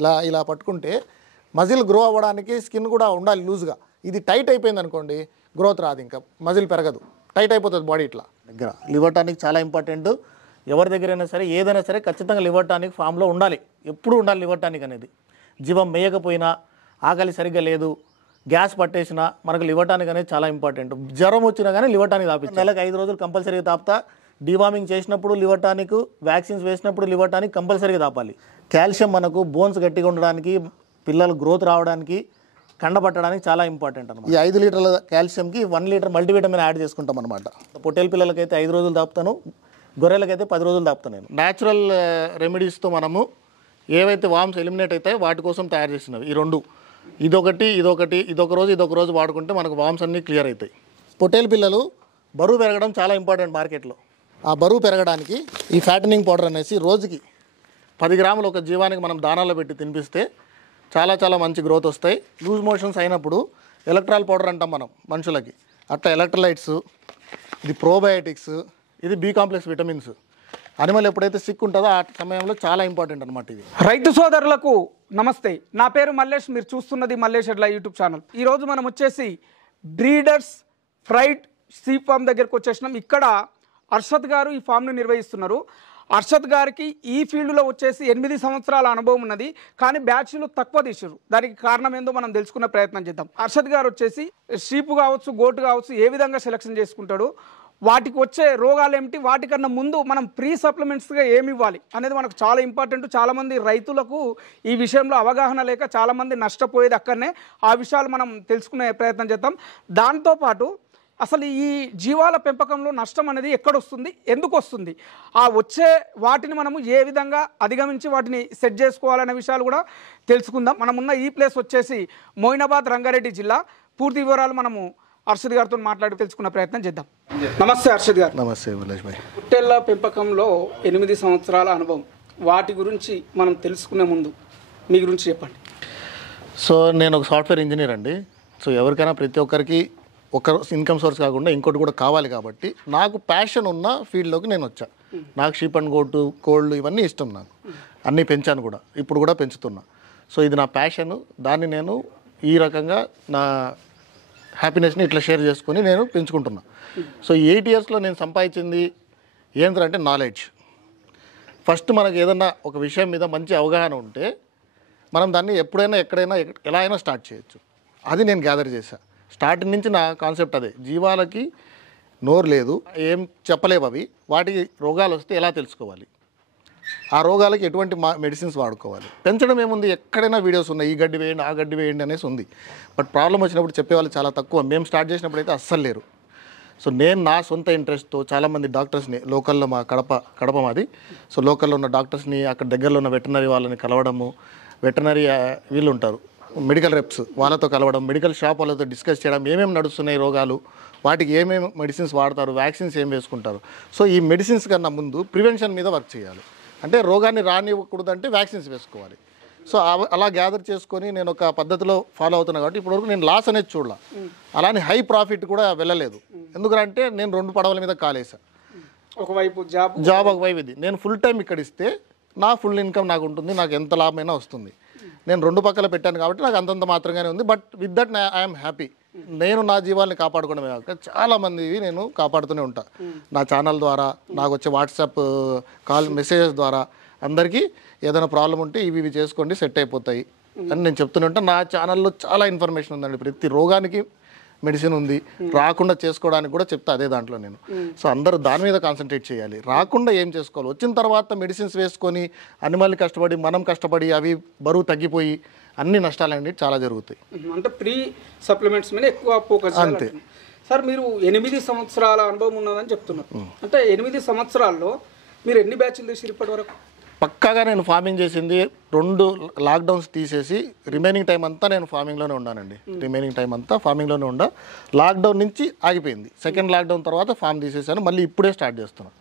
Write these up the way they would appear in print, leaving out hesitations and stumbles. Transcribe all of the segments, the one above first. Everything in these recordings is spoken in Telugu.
ఇలా ఇలా పట్టుకుంటే మజిల్ గ్రో అవ్వడానికి స్కిన్ కూడా ఉండాలి లూజ్గా. ఇది టైట్ అయిపోయింది అనుకోండి, గ్రోత్ రాదు, ఇంకా మజిల్ పెరగదు, టైట్ అయిపోతుంది బాడీ. ఇట్లా దగ్గర లివర్ టానిక్ చాలా ఇంపార్టెంట్. ఎవరి దగ్గరైనా సరే ఏదైనా సరే ఖచ్చితంగా లివర్ టానిక్ ఫామ్లో ఉండాలి, ఎప్పుడు ఉండాలి లివర్ టానిక్ అనేది. జీవం మేయకపోయినా, ఆకలి సరిగ్గా లేదు, గ్యాస్ పట్టేసినా మనకు లివర్ టానిక్ అనేది చాలా ఇంపార్టెంట్. జ్వరం వచ్చినా కానీ లివర్ టానిక్ తాపించాలి. నెలకు 5 రోజులు కంపల్సరీగా తాపుతా. డివార్మింగ్ చేసినప్పుడు లివర్ టానిక్, వ్యాక్సిన్స్ వేసినప్పుడు లివర్ టానిక్ కంపల్సరీగా తాపాలి. కాల్షియం మనకు బోన్స్ గట్టిగా ఉండడానికి, పిల్లలు గ్రోత్ రావడానికి, కండపట్టడానికి చాలా ఇంపార్టెంట్ అనమాట. ఈ 5 లీటర్ల కాల్షియంకి 1 లీటర్ మల్టీవిటమిన్ యాడ్ చేసుకుంటాం అనమాట. పొట్టేలు పిల్లలకైతే 5 రోజులు తాపుతాను, గొర్రెలకైతే 10 రోజులు తాపుతాను నేను. న్యాచురల్ రెమెడీస్తో మనము ఏవైతే వామ్స్ ఎలిమినేట్ అవుతాయో వాటి కోసం తయారు చేసినవి ఈ 2. ఇదొక రోజు వాడుకుంటే మనకు వామ్స్ అన్నీ క్లియర్ అవుతాయి. పొట్టేలు పిల్లలు బరువు పెరగడం చాలా ఇంపార్టెంట్ మార్కెట్లో. ఆ బరువు పెరగడానికి ఈ ఫ్యాటనింగ్ పౌడర్ అనేసి రోజుకి 10 గ్రాములు ఒక జీవానికి మనం దానాల్లో పెట్టి తినిపిస్తే చాలా చాలా మంచి గ్రోత్ వస్తాయి. లూజ్ మోషన్స్ అయినప్పుడు ఎలక్ట్రాల్ పౌడర్ అంటాం మనం మనుషులకి, అట్లా ఎలక్ట్రోలైట్స్, ఇది ప్రోబయోటిక్స్, ఇది బి కాంప్లెక్స్ విటమిన్స్. అనిమల్ ఎప్పుడైతే సిక్ ఉంటుందో ఆ సమయంలో చాలా ఇంపార్టెంట్ అనమాట ఇది. రైతు సోదరులకు నమస్తే, నా పేరు మల్లేష్, మీరు చూస్తున్నది మల్లేష్ ఎడ్ల యూట్యూబ్ ఛానల్. ఈరోజు మనం వచ్చేసి బ్రీడర్స్ ఫ్రైట్ సీ ఫామ్ దగ్గరకు వచ్చేసినాం. ఇక్కడ అర్షద్ గారు ఈ ఫామ్ను నిర్వహిస్తున్నారు. అర్షద్ గారికి ఈ ఫీల్డ్లో వచ్చేసి 8 సంవత్సరాల అనుభవం ఉన్నది, కానీ బ్యాచ్లు తక్కువ తీసారు. దానికి కారణం ఏందో మనం తెలుసుకునే ప్రయత్నం చేద్దాం. అర్షద్ గారు వచ్చేసి షీపు కావచ్చు, గోటు కావచ్చు, ఏ విధంగా సెలెక్షన్ చేసుకుంటాడు, వాటికి వచ్చే రోగాలు ఏమిటి, వాటికన్నా ముందు మనం ప్రీ సప్లిమెంట్స్గా ఏమి ఇవ్వాలి అనేది మనకు చాలా ఇంపార్టెంట్. చాలామంది రైతులకు ఈ విషయంలో అవగాహన లేక చాలామంది నష్టపోయేది అక్కడనే. ఆ విషయాలు మనం తెలుసుకునే ప్రయత్నం చేద్దాం. దాంతోపాటు అసలు ఈ జీవాల పెంపకంలో నష్టం అనేది ఎక్కడొస్తుంది, ఎందుకు వస్తుంది, ఆ వచ్చే వాటిని మనము ఏ విధంగా అధిగమించి వాటిని సెట్ చేసుకోవాలనే విషయాలు కూడా తెలుసుకుందాం. మనమున్న ఈ ప్లేస్ వచ్చేసి మోయినాబాద్, రంగారెడ్డి జిల్లా. పూర్తి వివరాలు మనము అర్షద్ గారితో మాట్లాడి తెలుసుకునే ప్రయత్నం చేద్దాం. నమస్తే అర్షద్ గారు. నమస్తే మల్లేష్ భాయ్. పొట్టేళ్ల పెంపకంలో 8 సంవత్సరాల అనుభవం, వాటి గురించి మనం తెలుసుకునే ముందు మీ గురించి చెప్పండి. సో నేను ఒక సాఫ్ట్వేర్ ఇంజనీర్ అండి. సో ఎవరికైనా ప్రతి ఒక్కరికి ఒక ఇన్కమ్ సోర్స్ కాకుండా ఇంకోటి కూడా కావాలి కాబట్టి నాకు ప్యాషన్ ఉన్న ఫీల్డ్లోకి నేను వచ్చా. నాకు షీప్ అండ్ గోటు, కోళ్ళు ఇవన్నీ ఇష్టం, నాకు అన్నీ పెంచాను కూడా, ఇప్పుడు కూడా పెంచుతున్నా. సో ఇది నా ప్యాషను, దాన్ని నేను ఈ రకంగా నా హ్యాపీనెస్ని ఇట్లా షేర్ చేసుకొని నేను పెంచుకుంటున్నా. సో 8 ఇయర్స్లో నేను సంపాదించింది ఏంటంటే నాలెడ్జ్. ఫస్ట్ మనకు ఏదన్నా ఒక విషయం మీద మంచి అవగాహన ఉంటే మనం దాన్ని ఎప్పుడైనా ఎక్కడైనా ఎలా అయినా స్టార్ట్ చేయొచ్చు. అది నేను గ్యాదర్ చేశాను. స్టార్టింగ్ నుంచి నా కాన్సెప్ట్ అదే. జీవాలకి నోరు లేదు, ఏం చెప్పలేవు, అవి వాటికి రోగాలు వస్తే ఎలా తెలుసుకోవాలి, ఆ రోగాలకి ఎటువంటి మెడిసిన్స్ వాడుకోవాలి. పెంచడం ఏముంది, ఎక్కడైనా వీడియోస్ ఉన్నాయి, ఈ గడ్డి వేయండి, ఆ గడ్డి వేయండి అనేసి ఉంది. బట్ ప్రాబ్లం వచ్చినప్పుడు చెప్పేవాళ్ళు చాలా తక్కువ. మేము స్టార్ట్ చేసినప్పుడు అయితే అస్సలు లేరు. సో నేను నా సొంత ఇంట్రెస్ట్తో చాలామంది డాక్టర్స్ని, లోకల్లో మా కడప మాది, సో లోకల్లో ఉన్న డాక్టర్స్ని, అక్కడ దగ్గరలో ఉన్న వెటనరీ వాళ్ళని కలవడము, వెటనరీ వీళ్ళు ఉంటారు మెడికల్ రెప్స్, వాళ్ళతో కలవడం, మెడికల్ షాప్ వాళ్ళతో డిస్కస్ చేయడం, ఏమేమి నడుస్తున్నాయి రోగాలు, వాటికి ఏమేమి మెడిసిన్స్ వాడతారు, వ్యాక్సిన్స్ ఏం వేసుకుంటారు. సో ఈ మెడిసిన్స్ కన్నా ముందు ప్రివెన్షన్ మీద వర్క్ చేయాలి. అంటే రోగాన్ని రానివ్వకూడదంటే వ్యాక్సిన్స్ వేసుకోవాలి. సో అలా గ్యాదర్ చేసుకొని నేను ఒక పద్ధతిలో ఫాలో అవుతున్నాను కాబట్టి ఇప్పటివరకు నేను లాస్ అనేది చూడాల. అలానే హై ప్రాఫిట్ కూడా వెళ్ళలేదు. ఎందుకంటే నేను 2 పడవల మీద కాలేసా. ఒకవైపు జాబ్ ఒకవైపు ఇది. నేను ఫుల్ టైం ఇక్కడ ఇస్తే నా ఫుల్ ఇన్కమ్ నాకు ఉంటుంది, నాకు ఎంత లాభమైనా వస్తుంది. నేను 2 పక్కల పెట్టాను కాబట్టి నాకు అంతంత మాత్రంగానే ఉంది. But with that I'm happy. నేను నా జీవాల్ని కాపాడుకోవడమే కాక చాలామంది నేను కాపాడుతూనే ఉంటా. నా ఛానల్ ద్వారా, నాకు వచ్చే వాట్సాప్ కాల్ మెసేజెస్ ద్వారా అందరికీ ఏదైనా ప్రాబ్లం ఉంటే ఇవి చేసుకోండి, సెట్ అయిపోతాయి అని నేను చెప్తూనే ఉంటాను. నా ఛానల్లో చాలా ఇన్ఫర్మేషన్ ఉందండి. ప్రతి రోగానికి మెడిసిన్ ఉంది, రాకుండా చేసుకోవడానికి కూడా చెప్తా అదే దాంట్లో నేను. సో అందరూ దాని మీద కాన్సన్ట్రేట్ చేయాలి. రాకుండా ఏం చేసుకోవాలి, వచ్చిన తర్వాత మెడిసిన్స్ వేసుకొని అనిమల్ని కష్టపడి మనం కష్టపడి అవి బరువు తగ్గిపోయి అన్ని నష్టాలండి చాలా జరుగుతాయి. అంటే ప్రీ సప్లిమెంట్స్ మీద ఎక్కువ ఫోకస్ అంతే. సార్ మీరు 8 సంవత్సరాల అనుభవం ఉన్నదని చెప్తున్నారు. అంటే 8 సంవత్సరాల్లో మీరు ఎన్ని బ్యాచ్లు తీసి ఇప్పటి వరకు? పక్కాగా నేను ఫార్మింగ్ చేసింది 2 లాక్డౌన్స్ తీసేసి రిమైనింగ్ టైం అంతా నేను ఫార్మింగ్లోనే ఉన్నానండి. రిమైనింగ్ టైం అంతా ఫార్మింగ్లోనే ఉండా. లాక్డౌన్ నుంచి ఆగిపోయింది. సెకండ్ లాక్డౌన్ తర్వాత ఫార్మ్ తీసేసాను. మళ్ళీ ఇప్పుడే స్టార్ట్ చేస్తున్నాను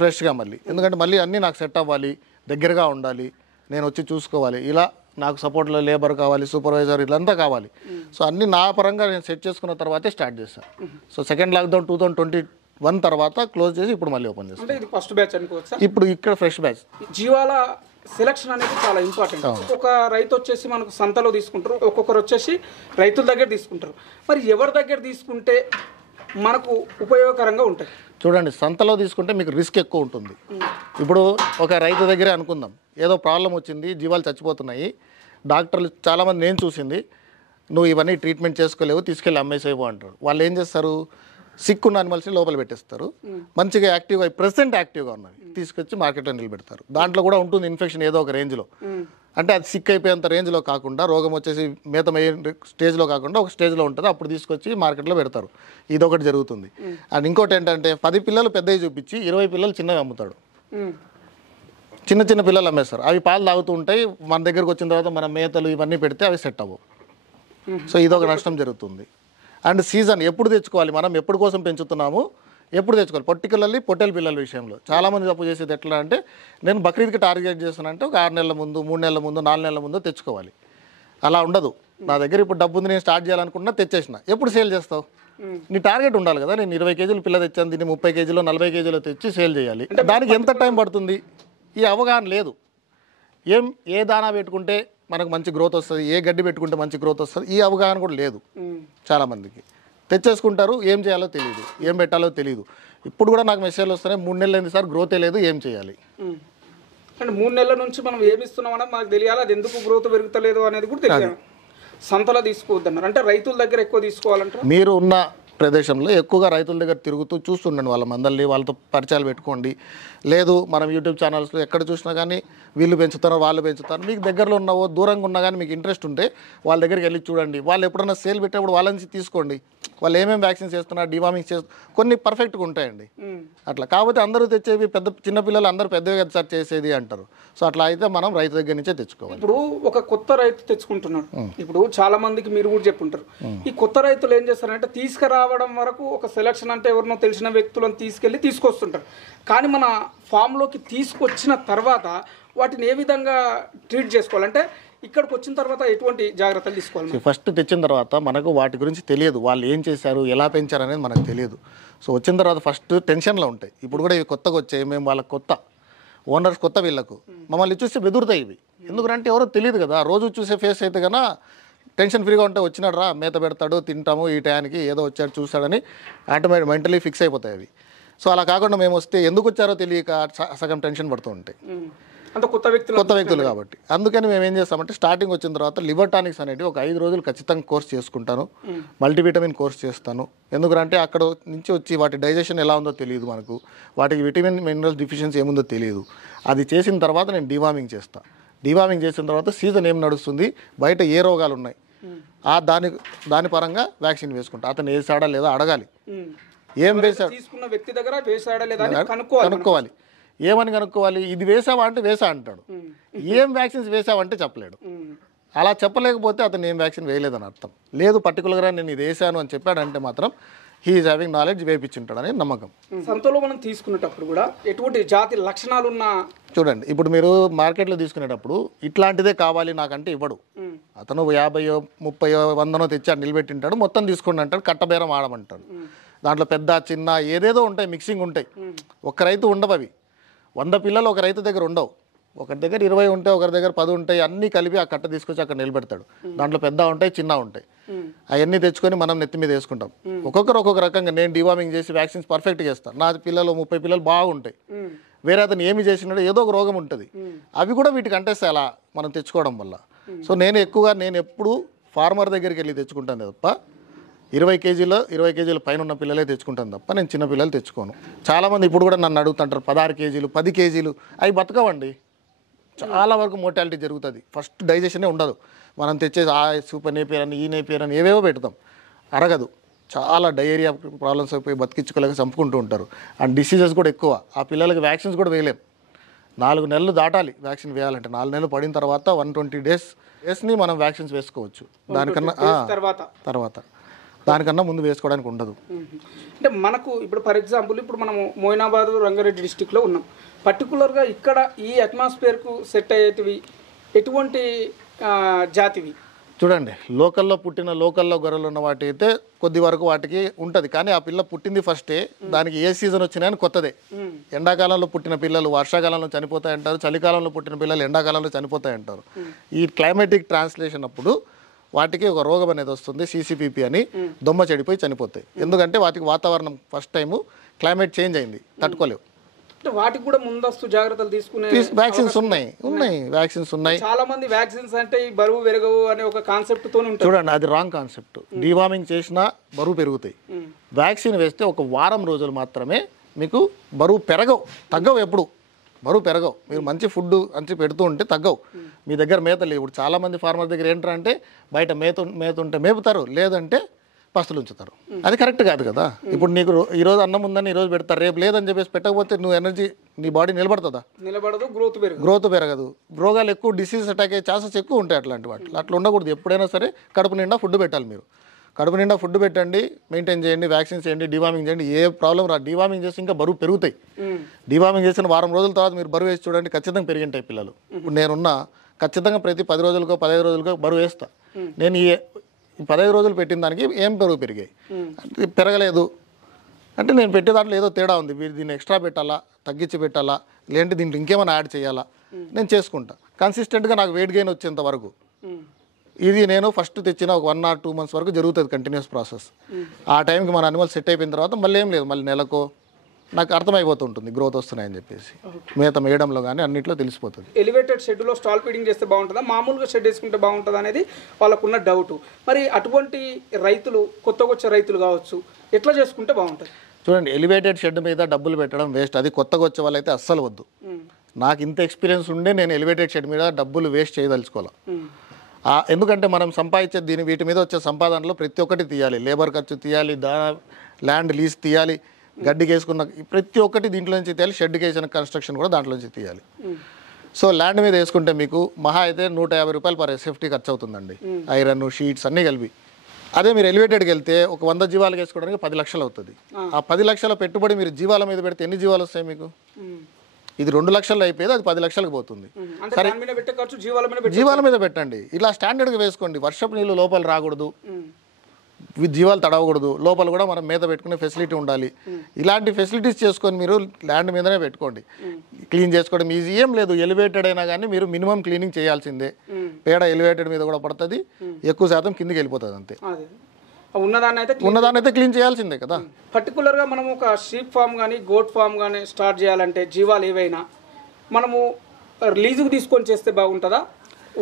ఫ్రెష్గా మళ్ళీ. ఎందుకంటే మళ్ళీ అన్నీ నాకు సెట్ అవ్వాలి, దగ్గరగా ఉండాలి, నేను వచ్చి చూసుకోవాలి. ఇలా నాకు సపోర్ట్లో లేబర్ కావాలి, సూపర్వైజర్ ఇదంతా కావాలి. సో అన్నీ నా పరంగా నేను సెట్ చేసుకున్న తర్వాతే స్టార్ట్ చేశాను. సో సెకండ్ లాక్డౌన్ 2021 తర్వాత క్లోజ్ చేసి ఇప్పుడు మళ్ళీ ఓపెన్ చేస్తాను. ఇది ఫస్ట్ బ్యాచ్ అనుకోవచ్చు. ఇప్పుడు ఇక్కడ ఫ్రెష్ బ్యాచ్. జీవాల సెలక్షన్ అనేది చాలా ఇంపార్టెంట్. ఒక్కొక్క రైతు వచ్చేసి మనకు సంతలో తీసుకుంటారు, ఒక్కొక్కరు వచ్చేసి రైతుల దగ్గర తీసుకుంటారు. మరి ఎవరి దగ్గర తీసుకుంటే మనకు ఉపయోగకరంగా ఉంటుంది? చూడండి, సంతలో తీసుకుంటే మీకు రిస్క్ ఎక్కువ ఉంటుంది. ఇప్పుడు ఒక రైతు దగ్గరే అనుకుందాం, ఏదో ప్రాబ్లం వచ్చింది, జీవాలు చచ్చిపోతున్నాయి, డాక్టర్లు చాలామంది నేను చూసింది, నువ్వు ఇవన్నీ ట్రీట్మెంట్ చేసుకోలేవు, తీసుకెళ్ళి అమ్మేసేవు అంటారు. వాళ్ళు ఏం చేస్తారు, సిక్ ఉన్న అనిమల్స్ని లోపల పెట్టేస్తారు, మంచిగా యాక్టివ్గా ప్రెసెంట్ యాక్టివ్గా ఉన్నవి తీసుకొచ్చి మార్కెట్లో నిలబెడతారు. దాంట్లో కూడా ఉంటుంది ఇన్ఫెక్షన్ ఏదో ఒక రేంజ్లో, అంటే అది సిక్ అయిపోయేంత రేంజ్లో కాకుండా, రోగం వచ్చేసి మేతమయ్యే స్టేజ్లో కాకుండా ఒక స్టేజ్లో ఉంటుంది, అప్పుడు తీసుకొచ్చి మార్కెట్లో పెడతారు. ఇదొకటి జరుగుతుంది. అండ్ ఇంకోటి ఏంటంటే 10 పిల్లలు పెద్దవి చూపించి 20 పిల్లలు చిన్నవి అమ్ముతాడు. చిన్న చిన్న పిల్లలు అమ్మేస్తారు, అవి పాలు తాగుతూ ఉంటాయి, మన దగ్గరకు వచ్చిన తర్వాత మన మేతలు ఇవన్నీ పెడితే అవి సెట్ అవ్వవు. సో ఇదొక నష్టం జరుగుతుంది. అండ్ సీజన్ ఎప్పుడు తెచ్చుకోవాలి, మనం ఎప్పుడు కోసం పెంచుతున్నాము, ఎప్పుడు తెచ్చుకోవాలి. పర్టికులర్లీ పొట్టేలు పిల్లల విషయంలో చాలామంది తప్పు చేసేది ఎట్లా అంటే, నేను బక్రీద్కి టార్గెట్ చేస్తానంటే ఒక 6 నెలల ముందు, 3 నెలల ముందు, 4 నెలల ముందు తెచ్చుకోవాలి. అలా ఉండదు. నా దగ్గర ఇప్పుడు డబ్బు ఉంది, నేను స్టార్ట్ చేయాలనుకున్నా, తెచ్చేసిన, ఎప్పుడు సేల్ చేస్తావు? నీ టార్గెట్ ఉండాలి కదా. నేను 20 కేజీలు పిల్ల తెచ్చాను, దీన్ని 30 కేజీలో 40 కేజీలో తెచ్చి సేల్ చేయాలి. దానికి ఎంత టైం పడుతుంది? ఈ అవగాహన లేదు. ఏ దానా పెట్టుకుంటే మనకు మంచి గ్రోత్ వస్తుంది, ఏ గడ్డి పెట్టుకుంటే మంచి గ్రోత్ వస్తుంది, ఈ అవగాహన కూడా లేదు చాలామందికి. తెచ్చేసుకుంటారు, ఏం చేయాలో తెలియదు, ఏం పెట్టాలో తెలియదు. ఇప్పుడు కూడా నాకు మెసేజ్లు వస్తున్నాయి, 3 నెలలు అయింది సార్, గ్రోతే లేదు, ఏం చేయాలి? అంటే 3 నెలల నుంచి మనం ఏమి ఇస్తున్నామని మనకు తెలియాలి, అది ఎందుకు గ్రోత్ పెరుగుతలేదు అనేది కూడా తెలియాలి. సంతలో తీసుకోవద్దన్నారు, అంటే రైతుల దగ్గర ఎక్కువ తీసుకోవాలంటారు. మీరు ఉన్న ప్రదేశంలో ఎక్కువగా రైతుల దగ్గర తిరుగుతూ చూస్తుండండి, వాళ్ళ మందల్ని, వాళ్ళతో పరిచయాలు పెట్టుకోండి. లేదు మనం యూట్యూబ్ ఛానల్స్లో ఎక్కడ చూసినా కానీ వీళ్ళు పెంచుతారో వాళ్ళు పెంచుతారు, మీకు దగ్గరలో ఉన్నావో దూరంగా ఉన్నా కానీ మీకు ఇంట్రెస్ట్ ఉంటే వాళ్ళ దగ్గరికి వెళ్ళి చూడండి. వాళ్ళు ఎప్పుడైనా సేల్ పెట్టేప్పుడు వాళ్ళ నుంచి తీసుకోండి. వాళ్ళు ఏమేమి వ్యాక్సిన్స్ చేస్తున్నారు, డివార్మింగ్ కొన్ని పర్ఫెక్ట్గా ఉంటాయండి. అట్లా కాకపోతే అందరూ తెచ్చేవి చిన్నపిల్లలు అందరూ పెద్దవి కదా సార్ చేసేది అంటారు. సో అట్లా అయితే మనం రైతు దగ్గర నుంచే తెచ్చుకోవాలి. ఇప్పుడు ఒక కొత్త రైతు తెచ్చుకుంటున్నాడు, ఇప్పుడు చాలా మందికి మీరు కూడా చెప్పుంటారు, ఈ కొత్త రైతులు ఏం చేస్తారంటే తీసుకురావడం వరకు ఒక సెలక్షన్ అంటే ఎవరినో తెలిసిన వ్యక్తులను తీసుకెళ్ళి తీసుకొస్తుంటారు. కానీ మన ఫామ్లోకి తీసుకొచ్చిన తర్వాత వాటిని ఏ విధంగా ట్రీట్ చేసుకోవాలంటే, ఇక్కడికి వచ్చిన తర్వాత ఎటువంటి జాగ్రత్తలు తీసుకోవాలి? ఫస్ట్ తెచ్చిన తర్వాత మనకు వాటి గురించి తెలియదు, వాళ్ళు ఏం చేశారు, ఎలా పెంచారు అనేది మనకు తెలియదు. సో వచ్చిన తర్వాత ఫస్ట్ టెన్షన్లో ఉంటాయి. ఇప్పుడు కూడా ఇవి కొత్తగా వచ్చాయి, మేము వాళ్ళకి కొత్త ఓనర్స్, కొత్త వీళ్ళకు మమ్మల్ని చూసి బెదురుతాయి ఇవి. ఎందుకంటే ఎవరో తెలియదు కదా. రోజు చూసే ఫేస్ అయితే కన్నా టెన్షన్ ఫ్రీగా ఉంటే, వచ్చినాడు రా మేత పెడతాడు, తింటాము, ఈ టయానికి ఏదో వచ్చాడు చూస్తాడని ఆటోమేటిక్ మెంటలీ ఫిక్స్ అయిపోతాయి అవి. సో అలా కాకుండా మేము వస్తే ఎందుకు వచ్చారో తెలియక సగం టెన్షన్ పడుతూ ఉంటాయి, కొత్త వ్యక్తులు కాబట్టి. అందుకని మేము ఏం చేస్తామంటే, స్టార్టింగ్ వచ్చిన తర్వాత లివర్ టానిక్స్ అనేవి ఒక 5 రోజులు ఖచ్చితంగా కోర్స్ చేసుకుంటాను, మల్టీవిటమిన్ కోర్స్ చేస్తాను. ఎందుకంటే అక్కడ నుంచి వచ్చి వాటి డైజెషన్ ఎలా ఉందో తెలియదు మనకు, వాటికి విటమిన్ మినరల్స్ డిఫిషియన్సీ ఏముందో తెలియదు. అది చేసిన తర్వాత నేను డివార్మింగ్ చేస్తాను. డివార్మింగ్ చేసిన తర్వాత సీజన్ ఏం నడుస్తుంది, బయట ఏ రోగాలు ఉన్నాయి, దాని పరంగా వ్యాక్సిన్ వేసుకుంటా. అతను వేసాడా లేదా అడగాలి, ఏం వేసాడు తీసుకున్న వ్యక్తి దగ్గర వేసాడా లేదా కనుక్కోవాలి. ఏమని కనుక్కోవాలి? ఇది వేసావా అంటే వేసా అంటాడు, ఏం వ్యాక్సిన్స్ వేసావంటే చెప్పలేడు. అలా చెప్పలేకపోతే అతను ఏం వ్యాక్సిన్ వేయలేదని అర్థం. లేదు పర్టికులర్గా నేను ఇది వేసాను అని చెప్పాడంటే మాత్రం హీఈస్ హ్యావింగ్ నాలెడ్జ్, వేయించుంటాడని నమ్మకం. సంతలో మనం తీసుకునేటప్పుడు కూడా ఎటువంటి జాతి లక్షణాలు ఉన్న చూడండి, ఇప్పుడు మీరు మార్కెట్లో తీసుకునేటప్పుడు ఇట్లాంటిదే కావాలి నాకంటే ఇవ్వడు. అతను 50, 30, 100 తెచ్చి నిలబెట్టింటాడు, మొత్తం తీసుకోండి అంటాడు, కట్టబేరం ఆడమంటాడు. దాంట్లో పెద్ద చిన్న ఏదేదో ఉంటాయి, మిక్సింగ్ ఉంటాయి. ఒక్క రైతు ఉండవు అవి. 100 పిల్లలు ఒక రైతు దగ్గర ఉండవు, ఒకరి దగ్గర 20 ఉంటాయి, ఒకరి దగ్గర 10 ఉంటాయి. అన్నీ కలిపి ఆ కట్ట తీసుకొచ్చి అక్కడ నిలబెడతాడు. దాంట్లో పెద్ద ఉంటాయి, చిన్న ఉంటాయి. అవన్నీ తెచ్చుకొని మనం నెత్తి మీద వేసుకుంటాం. ఒక్కొక్కరు ఒక్కొక్క రకంగా. నేను డివార్మింగ్ చేసి వ్యాక్సిన్స్ పర్ఫెక్ట్గా వేస్తాను. నా పిల్లలు 30 పిల్లలు బాగుంటాయి. వేరే అతను ఏమి చేసినాడో ఏదో ఒక రోగం ఉంటుంది, అవి కూడా వీటికి అంటేస్తాయి అలా మనం తెచ్చుకోవడం వల్ల. సో నేను ఎప్పుడు ఫార్మర్ దగ్గరికి వెళ్ళి తెచ్చుకుంటాను తప్ప 20 కేజీల పైన ఉన్న పిల్లలే తెచ్చుకుంటాను తప్ప నేను చిన్న పిల్లలు తెచ్చుకోను. చాలామంది ఇప్పుడు కూడా నన్ను అడుగుతుంటారు 16 కేజీలు 10 కేజీలు, అవి బతకవండి. చాలా వరకు మోర్టాలిటీ జరుగుతుంది. ఫస్ట్ డైజెషనే ఉండదు. మనం తెచ్చేసి ఆ సూపర్ నేపియర్ అని, ఈ నేపియర్ అని ఏవేవో పెడతాం, అరగదు. చాలా డయేరియా ప్రాబ్లమ్స్ అయిపోయి బతికించుకోలేక చంపుకుంటూ ఉంటారు. అండ్ డిసీజెస్ కూడా ఎక్కువ. ఆ పిల్లలకి వ్యాక్సిన్స్ కూడా వేయలేం. 4 నెలలు దాటాలి వ్యాక్సిన్ వేయాలంటే. 4 నెలలు పడిన తర్వాత 120 డేస్ని మనం వ్యాక్సిన్స్ వేసుకోవచ్చు. దానికన్నా తర్వాత దానికన్నా ముందు వేసుకోవడానికి ఉండదు. అంటే మనకు ఇప్పుడు ఫర్ ఎగ్జాంపుల్ ఇప్పుడు మనము మోయినాబాద్, రంగారెడ్డి డిస్టిక్లో ఉన్నాం. పర్టికులర్గా ఇక్కడ ఈ అట్మాస్ఫియర్కు సెట్ అయ్యేటివి ఎటువంటి జాతివి? చూడండి, లోకల్లో గొర్రెలు ఉన్న వాటి అయితే కొద్ది వరకు వాటికి ఉంటుంది. కానీ ఆ పిల్ల పుట్టింది ఫస్టే, దానికి ఏ సీజన్ వచ్చినాయని కొత్తదే. ఎండాకాలంలో పుట్టిన పిల్లలు వర్షాకాలంలో చనిపోతాయంటారు, చలికాలంలో పుట్టిన పిల్లలు ఎండాకాలంలో చనిపోతాయంటారు. ఈ క్లైమాటిక్ ట్రాన్స్లేషన్ అప్పుడు వాటికి ఒక రోగం అనేది వస్తుంది, CCPP అని, దొమ్మ చెడిపోయి చనిపోతాయి. ఎందుకంటే వాటికి వాతావరణం ఫస్ట్ టైము క్లైమేట్ చేంజ్ అయింది, తట్టుకోలేవు. అంటే వాటికి కూడా ముందస్తు జాగ్రత్తలు తీసుకునే వ్యాక్సిన్స్ ఉన్నాయి వ్యాక్సిన్స్ ఉన్నాయి. చాలా మంది వ్యాక్సిన్స్ అంటే ఈ బరువు పెరగవు అనే ఒక కాన్సెప్ట్ తో ఉంటుంది. చూడండి, అది రాంగ్ కాన్సెప్ట్. డీవార్మింగ్ చేసినా బరువు పెరుగుతాయి. వ్యాక్సిన్ వేస్తే ఒక వారం రోజులు మాత్రమే మీకు బరువు పెరగవు, తగ్గవు. ఎప్పుడు బరువు పెరగవు. మీరు మంచి ఫుడ్ అంచి పెడుతూ ఉంటే తగ్గవు. మీ దగ్గర మేత లేవు. ఇప్పుడు చాలామంది ఫార్మర్ దగ్గర ఏంటంటే బయట మేత ఉంటే మేపుతారు, లేదంటే పస్తులు ఉంచుతారు. అది కరెక్ట్ కాదు కదా. ఇప్పుడు నీకు ఈరోజు అన్నం ఉందని ఈరోజు పెడతారు, రేపు లేదని చెప్పేసి పెట్టకపోతే నువ్వు ఎనర్జీ, నీ బాడీ నిలబడుతుందా? నిలబడదు, గ్రోత్ పెరగదు. రోగాలు ఎక్కువ, డిసీజ్ అటాక్ అయ్యే ఛాన్సెస్ ఎక్కువ ఉంటాయి. అట్లాంటి వాటి అట్లా ఉండకూడదు. ఎప్పుడైనా సరే కడుపు నిండా ఫుడ్ పెట్టాలి. మీరు కడుపు నిండా ఫుడ్ పెట్టండి, మెయింటైన్ చేయండి, వ్యాక్సిన్స్ చేయండి, డివార్మింగ్ చేయండి. ఏ ప్రాబ్లం రా. డివార్మింగ్ చేసి ఇంకా బరువు పెరుగుతాయి. డివార్మింగ్ చేసిన వారం రోజుల తర్వాత మీరు బరువు వేసి చూడండి, ఖచ్చితంగా పెరిగింటాయి పిల్లలు. ఇప్పుడు నేనున్న ఖచ్చితంగా ప్రతి 10 రోజులకో 15 రోజులకో బరువు వేస్తా. నేను ఈ 15 రోజులు పెట్టిన దానికి ఏం బరువు పెరిగాయి, పెరగలేదు అంటే నేను పెట్టే దాంట్లో ఏదో తేడా ఉంది. వీరు దీన్ని ఎక్స్ట్రా పెట్టాలా, తగ్గించి పెట్టాలా, లేదంటే దీంట్లో ఇంకేమైనా యాడ్ చేయాలా, నేను చేసుకుంటా. కన్సిస్టెంట్గా నాకు వెయిట్ గెయిన్ వచ్చేంత వరకు. ఇది నేను ఫస్ట్ తెచ్చిన ఒక 1 or 2 months వరకు జరుగుతుంది, కంటిన్యూస్ ప్రాసెస్. ఆ టైంకి మన అనిమల్ సెట్ అయిపోయిన తర్వాత మళ్ళీ ఏం లేదు, మళ్ళీ నెలకో నాకు అర్థమైపోతుంటుంది గ్రోత్ వస్తున్నాయని చెప్పేసి. మేత వేయడంలో కానీ అన్నింటిలో తెలిసిపోతుంది. ఎలివేటెడ్ షెడ్లో స్టాల్ ఫీడింగ్ చేస్తే బాగుంటుందా, మామూలుగా షెడ్ వేసుకుంటే బాగుంటుందా అనేది వాళ్ళకున్న డౌట్. మరి అటువంటి రైతులు, కొత్తగా వచ్చే రైతులు కావచ్చు, ఎట్లా చేసుకుంటే బాగుంటుంది? చూడండి, ఎలివేటెడ్ షెడ్ మీద డబ్బులు పెట్టడం వేస్ట్. అది కొత్తగా వచ్చే వాళ్ళైతే అస్సలు వద్దు. నాకు ఇంత ఎక్స్పీరియన్స్ ఉండే నేను ఎలివేటెడ్ షెడ్ మీద డబ్బులు వేస్ట్ చేయదలుచుకోవాలి. ఎందుకంటే మనం సంపాదించే వీటి మీద వచ్చే సంపాదనలో ప్రతి ఒక్కటి తీయాలి. లేబర్ ఖర్చు తీయాలి, ల్యాండ్ లీజ్ తీయాలి, గడ్డికి వేసుకున్న ప్రతి ఒక్కటి దీంట్లో నుంచి తీయాలి, షెడ్కి వేసిన కన్స్ట్రక్షన్ కూడా దాంట్లో నుంచి తీయాలి. సో ల్యాండ్ మీద వేసుకుంటే మీకు మహా అయితే 150 రూపాయలు పర్ SFT ఖర్చు అవుతుందండి, ఐరన్, షీట్స్ అన్నీ కలిపి. అదే మీరు ఎలివేటెడ్కి వెళ్తే ఒక 100 జీవాలు వేసుకోవడానికి 10 లక్షలు అవుతుంది. ఆ 10 లక్షల పెట్టుబడి మీరు జీవాల మీద పెడితే ఎన్ని జీవాలు వస్తాయి మీకు? ఇది 2 లక్షలు అయిపోయేది, అది 10 లక్షలకు పోతుంది. సరే, జీవాల మీద పెట్టండి. ఇలా స్టాండర్డ్గా వేసుకోండి. వర్షపు నీళ్ళు లోపల రాకూడదు, జీవాలు తడవకూడదు, లోపల కూడా మనం మేత పెట్టుకునే ఫెసిలిటీ ఉండాలి. ఇలాంటి ఫెసిలిటీస్ చేసుకొని మీరు ల్యాండ్ మీదనే పెట్టుకోండి. క్లీన్ చేసుకోవడం ఈజీ, ఏం లేదు. ఎలివేటెడ్ అయినా కానీ మీరు మినిమం క్లీనింగ్ చేయాల్సిందే. పేడ ఎలివేటెడ్ మీద కూడా పడుతుంది, ఎక్కువ శాతం కిందికి వెళ్ళిపోతుంది అంతే. ఉన్నదాన్ని అయితే క్లీన్ చేయాల్సిందే కదా. పర్టికులర్గా మనం ఒక షీప్ ఫామ్ కానీ గోట్ ఫామ్ కానీ స్టార్ట్ చేయాలంటే జీవాలు ఏవైనా మనము లీజుకు తీసుకొని చేస్తే బాగుంటుందా,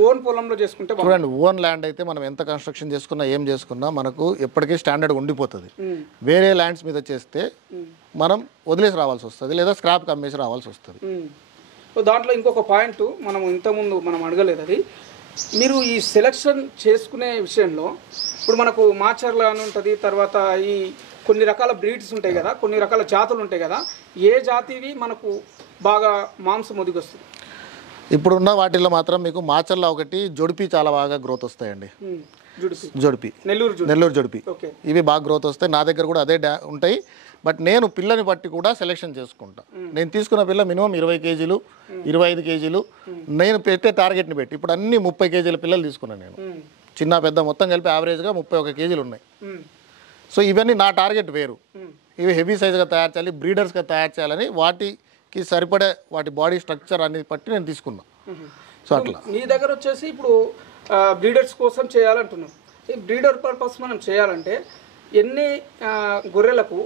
ఓన్ పొలంలో చేసుకుంటే? చూడండి, ఓన్ ల్యాండ్ అయితే మనం ఎంత కన్స్ట్రక్షన్ చేసుకున్నా ఏం చేసుకున్నా మనకు ఎప్పటికీ స్టాండర్డ్ ఉండిపోతుంది. వేరే ల్యాండ్స్ మీద చేస్తే మనం వదిలేసి రావాల్సి వస్తుంది, లేదా స్క్రాప్ అమ్మేసి రావాల్సి వస్తుంది. దాంట్లో ఇంకొక పాయింట్ మనం ఇంతకుముందు మనం అడగలేదు, అది మీరు ఈ సెలక్షన్ చేసుకునే విషయంలో ఇప్పుడు మనకు మాచర్ల అని ఉంటుంది, తర్వాత ఈ కొన్ని రకాల బ్రీడ్స్ ఉంటాయి కదా, కొన్ని రకాల జాతులు ఉంటాయి కదా, ఏ జాతివి మనకు బాగా మాంసం ఒదిగొస్తుంది? ఇప్పుడున్న వాటిల్లో మాత్రం మీకు మాచర్ల ఒకటి, జొడిపి చాలా బాగా గ్రోత్ వస్తాయండి. జొడిపి, నెల్లూరు జొడిపి, ఇవి బాగా గ్రోత్ వస్తాయి. నా దగ్గర కూడా అదే ఉంటాయి. బట్ నేను పిల్లని బట్టి కూడా సెలెక్షన్ చేసుకుంటా. నేను తీసుకున్న పిల్ల మినిమం 20 కేజీలు, 25 కేజీలు నేను పెట్టే టార్గెట్ని పెట్టి. ఇప్పుడు అన్ని 30 కేజీల పిల్లలు తీసుకున్నాను నేను. చిన్న పెద్ద మొత్తం కలిపి యావరేజ్గా 31 కేజీలు ఉన్నాయి. సో ఇవన్నీ నా టార్గెట్ వేరు. ఇవి హెవీ సైజ్గా తయారు చేయాలి, బ్రీడర్స్గా తయారు చేయాలని వాటికి సరిపడే వాటి బాడీ స్ట్రక్చర్ అన్ని బట్టి నేను తీసుకున్నా. సో అట్లా మీ దగ్గర వచ్చేసి ఇప్పుడు బ్రీడర్స్ కోసం చేయాలంటున్నాం. ఈ బ్రీడర్ పర్పస్ మనం చేయాలంటే ఎన్ని గొర్రెలకు